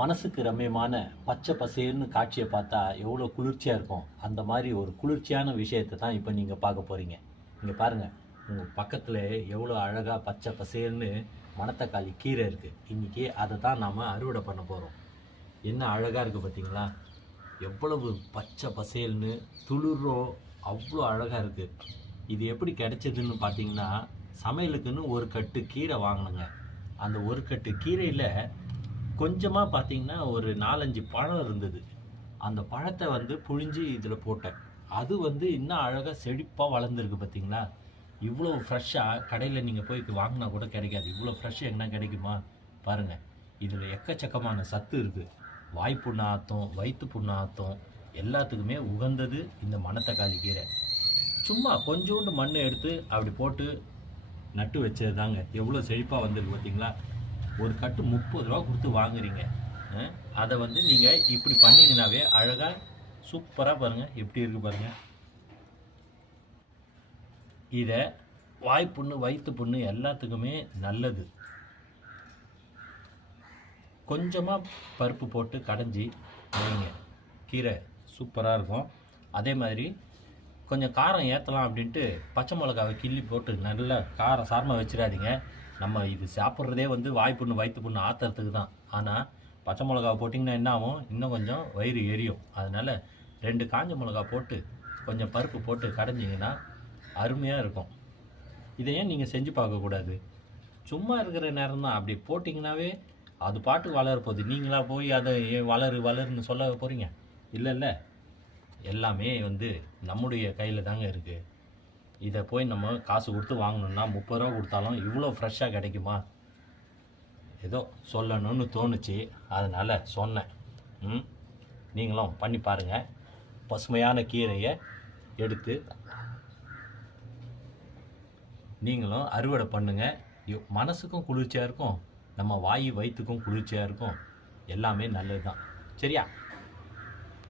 மனசுக்கு ரம்மியமான பச்சை பசேல்னு காட்சியை பார்த்தா எவ்வளோ குளிர்ச்சியாக இருக்கும். அந்த மாதிரி ஒரு குளிர்ச்சியான விஷயத்தை தான் இப்போ நீங்கள் பார்க்க போகிறீங்க. இங்கே பாருங்கள், உங்கள் பக்கத்தில் எவ்வளோ அழகாக பச்சை பசேல்னு மணத்தக்காளி கீரை இருக்குது. இன்றைக்கி அதை தான் நாம் அறுவடை பண்ண போகிறோம். என்ன அழகாக இருக்குது பார்த்தீங்களா? எவ்வளவு பச்சை பசேல்னு துளிரோ அவ்வளோ அழகாக இருக்குது. இது எப்படி கிடைச்சதுன்னு பார்த்தீங்கன்னா, சமையலுக்குன்னு ஒரு கட்டு கீரை வாங்கினேங்க. அந்த ஒரு கட்டு கீரையில் கொஞ்சமாக பார்த்தீங்கன்னா ஒரு 4-5 பழம் இருந்தது. அந்த பழத்தை புழிஞ்சு இதில் போட்டேன். அது இன்னும் அழகாக செழிப்பாக வளர்ந்துருக்கு பார்த்தீங்களா? இவ்வளோ ஃப்ரெஷ்ஷாக கடையில் நீங்கள் போய் வாங்கினா கூட கிடைக்காது. இவ்வளோ ஃப்ரெஷ்ஷாக என்ன கிடைக்குமா பாருங்கள். இதில் எக்கச்சக்கமான சத்து இருக்குது. வாய்ப்புண்ணு ஆற்றும், வயிற்று புண்ணு ஆற்றும், எல்லாத்துக்குமே உகந்தது இந்த மணத்தக்காளி கீரை. சும்மா கொஞ்சோண்டு மண் எடுத்து அப்படி போட்டு நட்டு வச்சது தாங்க. எவ்வளோ செழிப்பாக வந்திருக்கு பார்த்தீங்களா? ஒரு கட்டு 30 ரூபா கொடுத்து வாங்குறீங்க. அதை நீங்கள் இப்படி பண்ணிங்கனாவே அழகாக சூப்பராக பாருங்கள் எப்படி இருக்குது பாருங்கள். இதை வாய்ப்புண்ணு வயிற்று புண்ணு எல்லாத்துக்குமே நல்லது. கொஞ்சமாக பருப்பு போட்டு கடைஞ்சி வைங்க, கீரை சூப்பராக இருக்கும். அதே மாதிரி கொஞ்சம் காரம் ஏற்றலாம் அப்படின்ட்டு பச்சை மிளகாவை கிள்ளி போட்டு நல்லா காரம் சாரமாக வச்சிடாதீங்க. நம்ம இது சாப்பிட்றதே வாய்ப்புண்ணு வயிற்று புண்ணு ஆற்றுறதுக்கு தான். ஆனால் பச்சை மிளகாவை போட்டிங்கன்னா என்ன ஆகும், இன்னும் கொஞ்சம் வயிறு எரியும். அதனால் 2 காஞ்ச மிளகா போட்டு கொஞ்சம் பருப்பு போட்டு கடைஞ்சிங்கன்னா அருமையாக இருக்கும். இதை ஏன் நீங்கள் செஞ்சு பார்க்கக்கூடாது? சும்மா இருக்கிற நேரம் தான். அப்படி போட்டிங்கனாவே அது பாட்டுக்கு வளரப்போகுது. நீங்களாக போய் அதை வளருன்னு சொல்ல போகிறீங்க? இல்லை, எல்லாமே நம்முடைய கையில் தாங்க இருக்குது. இதை போய் நம்ம காசு கொடுத்து வாங்கணுன்னா 30 ரூபா கொடுத்தாலும் இவ்வளோ ஃப்ரெஷ்ஷாக கிடைக்குமா? ஏதோ சொல்லணும்னு தோணுச்சு, அதனால் சொன்னேன். நீங்களும் பண்ணி பாருங்கள். பசுமையான கீரையை எடுத்து நீங்களும் அறுவடை பண்ணுங்கள். மனசுக்கும் குளிர்ச்சியாக இருக்கும், நம்ம வாய் வயிற்றுக்கும் குளிர்ச்சியாக இருக்கும். எல்லாமே நல்லது தான். சரியா?